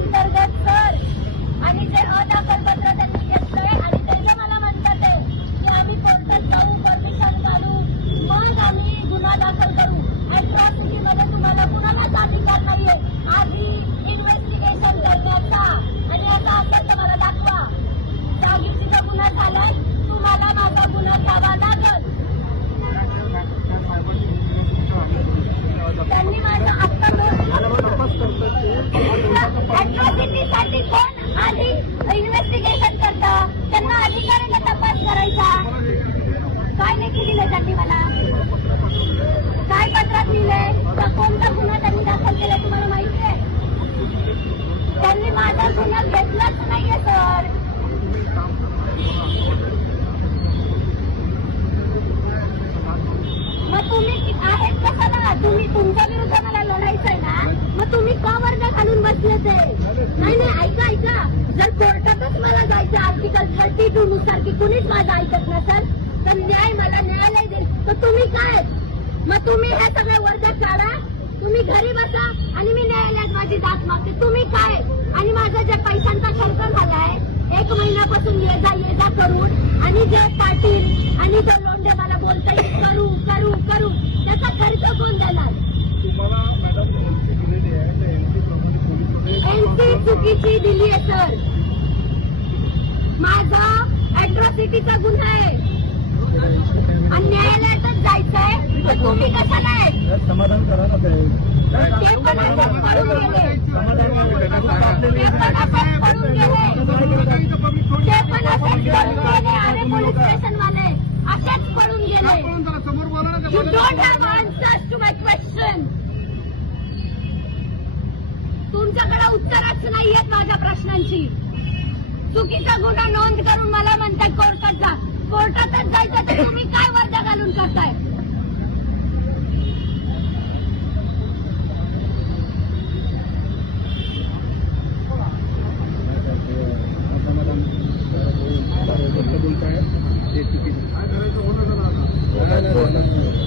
अंतर्गत सर आणि जे अदाखलपत्र त्यांनी घेतलंय आणि त्याचं मला म्हणतात आहे की आम्ही कोर्टात जाऊ, परमिशन काढू, मग आम्ही गुन्हा दाखल करू. अॅट्रॉसिटीमध्ये तुम्हाला कुणालाच अधिकार नाहीये आधी इन्व्हेस्टिगेशन करण्याचा. आणि आता असेल तर मला दाखवा. जागीचा गुन्हा झालाय, तुम्हाला माझा गुन्हा द्यावा लागल. त्यांनी माझा आत्ता अॅट्रॉसिटीसाठी कोण आधी इन्व्हेस्टिगेशन करतं? त्यांना अधिकार आहे का तपास करायचा? काय लेखी दिले त्यांनी मला? काय पत्रात लिहिलंय? कोणता गुन्हा त्यांनी दाखल केला तुम्हाला माहिती आहे? त्यांनी माझा गुन्हा घेतलाच नाहीये सर. मग तुम्ही आहेत कशाला? तुम्ही तुमच्या विरुद्ध मला लढायचंय ना, मग तुम्ही का वर्ग घालून बसले ते? नाही ऐका, जर कोर्टातच मला जायचं आर्टिकल 32 नुसार की कुणीच माझं ऐकत नसेल तर मला न्यायालय देईल, तर तुम्ही काय? मग तुम्ही हे सगळे वर्ग काढा, तुम्ही घरी बसा आणि मी न्यायालयात माझी दाद मागते. तुम्ही काय? आणि माझा जे पैशांचा खर्च झालाय 1 महिन्यापासून ये जा करून, आणि जे पाटील आणि जे लोंढे मला बोलताय करू त्याचा खर्च कोण देणार? एनसी चुकीची दिली आहे सर. माझा अॅट्रॉसिटीचा गुन्हा आहे आणि न्यायालयातच जायचंय, तर तुम्ही कशाला आहे? समाधान करा ना ते. ते पण असंच पडून गेले, अरे पोलीस स्टेशनवाले असेच पडून गेले. You don't have answers to my question. तुमच्याकडे उत्तरच नाहीयेत माझ्या प्रश्नांची. चुकीचा गुन्हा नोंद करून मला म्हणताय कोर्टात जा. कोर्टातच जायचं तर तुम्ही काय वर्ग घालून करताय? बोलताय